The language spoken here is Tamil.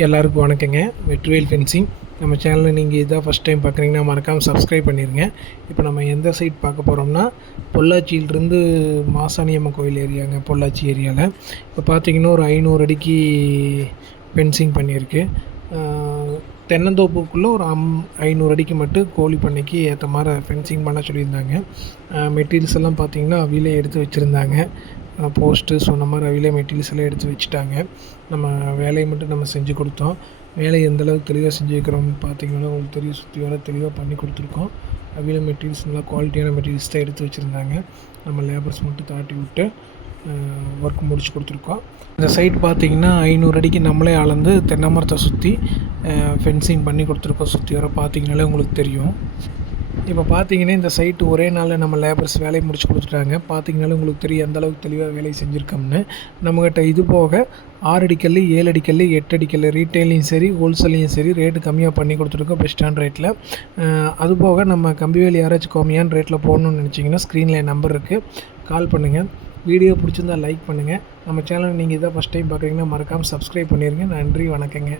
எல்லாருக்கும் வணக்கங்க. வெற்றிவேல் ஃபென்சிங். நம்ம சேனலில் நீங்கள் இதான் ஃபஸ்ட் டைம் பார்க்குறீங்கன்னா மறக்காமல் சப்ஸ்கிரைப் பண்ணிடுங்க. இப்போ நம்ம எந்த சைட் பார்க்க போகிறோம்னா, பொள்ளாச்சியிலிருந்து மாசாணியம்மன் கோயில் ஏரியாங்க, பொள்ளாச்சி ஏரியாவில். இப்போ பார்த்தீங்கன்னா ஒரு 500 அடிக்கு ஃபென்சிங் பண்ணியிருக்கு. தென்னந்தோப்புக்குள்ளே ஒரு 500 அடிக்கு மட்டும் கோழி பண்ணைக்கு ஏற்ற மாதிரி ஃபென்சிங் பண்ண சொல்லியிருந்தாங்க. மெட்டீரியல்ஸ் எல்லாம் பார்த்தீங்கன்னா அவிலே எடுத்து வச்சுருந்தாங்க. போஸ்ட்டு சொன்ன மாதிரி அவிலே மெட்டீரியல்ஸ் எல்லாம் எடுத்து வச்சுட்டாங்க. நம்ம வேலையை மட்டும் நம்ம செஞ்சு கொடுத்தோம். வேலையை எந்தளவுக்கு தெளிவாக செஞ்சு வைக்கிறோம்னு பார்த்தீங்கன்னா உங்களுக்கு தெரியும். சுற்றி வர தெளிவாக பண்ணி கொடுத்துருக்கோம். அவிலே மெட்டீரியல்ஸ் நல்லா குவாலிட்டியான மெட்டீரியல்ஸ் தான் எடுத்து வச்சுருந்தாங்க. நம்ம லேபர்ஸ் மட்டும் தாட்டி விட்டு ஒர்க் முடிச்சு கொடுத்துருக்கோம். இந்த சைட் பார்த்திங்கன்னா 500 அடிக்கு நம்மளே அளந்து தென்னை மரத்தை சுற்றி ஃபென்சிங் பண்ணி கொடுத்துருக்கோம். சுற்றி வர பார்த்திங்கனாலே உங்களுக்கு தெரியும். இப்போ பார்த்தீங்கன்னா இந்த சைட்டு ஒரே நாளில் நம்ம லேபர்ஸ் வேலையை முடிச்சு கொடுத்துட்டாங்க. பார்த்தீங்கனாலும் உங்களுக்கு தெரியும் எந்தளவுக்கு தெளிவாக வேலையை செஞ்சுருக்கோம்னு. நம்மக்கிட்ட இது போக 6 அடிக்கல், 7 அடிக்கல், 8 அடிக்கல் ரீட்டெயிலையும் சரி ஹோல்சேலையும் சரி ரேட்டு கம்மியாக பண்ணி கொடுத்துருக்கோம் பெஸ்ட்டான ரேட்டில். அதுபோக நம்ம கம்பிவேலி யாராச்சும் கம்மியான ரேட்டில் போடணும்னு நினச்சிங்கன்னா ஸ்க்ரீனில் நம்பர் இருக்குது, கால் பண்ணுங்கள். வீடியோ பிடிச்சிருந்தால் லைக் பண்ணுங்கள். நம்ம சேனல் நீங்கள் இதான் ஃபஸ்ட் டைம் பார்க்குறீங்கன்னா மறக்காமல் சப்ஸ்கிரைப் பண்ணிடுங்க. நன்றி, வணக்கங்க.